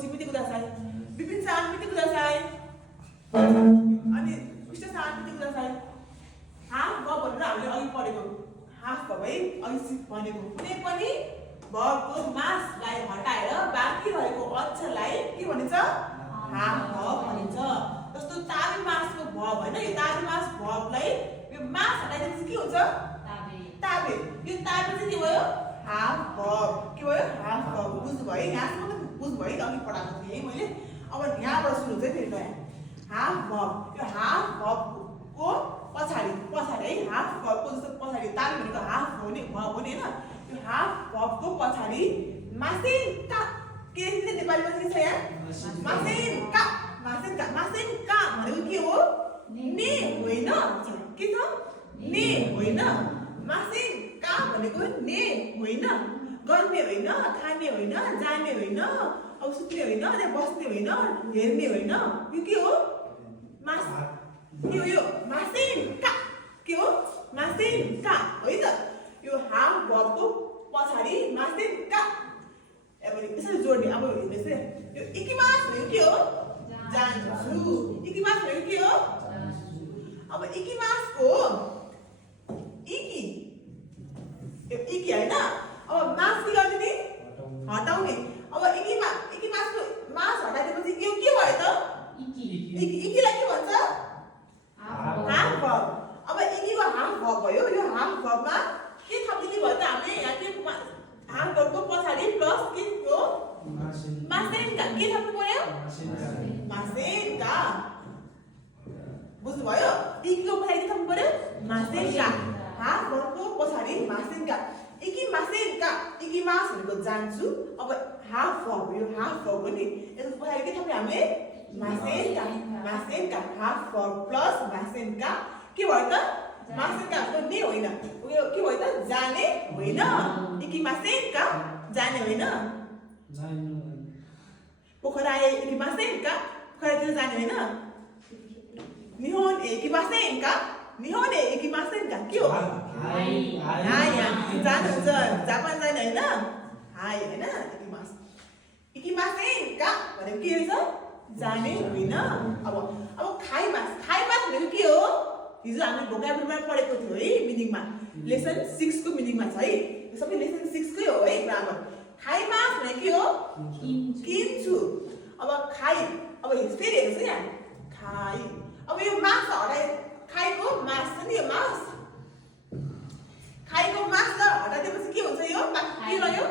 지민이 구다사이. 비빈산 밑에 구다사이. अनि विश्वसान पनि गुदासाई हाफ भ भनेर हामीले अघि पढेको हाफ भ है अघि भनेको कुनै पनि भको मासलाई हटाएर बाँकी रहेको अक्षरलाई के भनिन्छ हाफ भ भनिन्छ जस्तो ताबे मासको भ हैन यो ताबे मास भलाई यो मास हटाइदिएपछि के हुन्छ ताबे यो ताबे चाहिँ के भयो हाफ भ के भयो हाफ भ बुझ्नु भयो यहाँसम्म त बुझ्नु भयो अघि पढाएको थिएँ मैले अब यहाँबाट सुरु चाहिँ फेरि नयाँ हाफ भब यो हाफ भबको पछाडि है हाफ भबको जस्तो पछाडि ताल भनेको हाफ हुने भब हुने हैन यो हाफ भबको पछाडि मासिन का के छ नेपालीमा के छ यहाँ मासिन का भनेको के हो ने होइन के छ ने होइन मासिन का भनेको ने होइन गर्ने होइन खाने होइन जाने होइन अब सुत्ने होइन त्यहाँ बस्ने होइन हेर्ने होइन यो के हो मास के हो यो मासिन का के हो मासिन का है त यो हाफ भबको पछाडि मासिन का अब यसरी जोड्ने अब हेर्नुहोस् है यो इकिमास भनेको के हो जान्छु इकिमास भनेको के हो अब इकिमासको इकी यो इकी हैन अब मास के गर्ने नि हटाउने अब इकिमासको मास हटाएपछि यो के भयो त इकीलाई के भन्छ हाफ भब अब इकीको हाफ भब भयो यो हाफ भबमा के थपिदिने भयो त हामीले यहाँ के हाफ भबको पछाडि प्लस के हो मासेनका के थप्नु पर्यो मासेनका बुझ्नु भयो इकीको पछाडि के थप्नु पर्यो मासेनका हाफ भबको पछाडि मासेनका इकी मासेनका इकी मास भनेको जान्छु अब हाफ भब यो हाफ भब हो नि यसको पछाडि के थप्ने हामीले मासेनका हाफ भब प्लस मासेनका के भयो त मासेनका को ने होइन के भयो त जाने होइन इकी मासेनका जाने होइन पोखराए इकी मासेनका पोखरातिर जाने होइन निहोन इकी मासेनका के हो हाय जानुहुन्छ जापान जाने होइन हाय हैन इकी मासेनका भनेको के रहेछ जाने होइन अब खाइ मास भनेको के हो हिजो हामीले भोकाबुलरीमा पढेको थियो है मिनिङमा लेसन 6 को मिनिङमा छ है यो सबै लेसन 6 कै हो है ग्रामर खाइ मास भनेको के हो किन्छु अब खाइ अब फेरि हेर्नुस् है यहाँ खाइ अब यो मास हटाए खाइको मास छ नि यो मास खाइको मास हटाइदिएपछि के हुन्छ यो बाँकी के रह्यो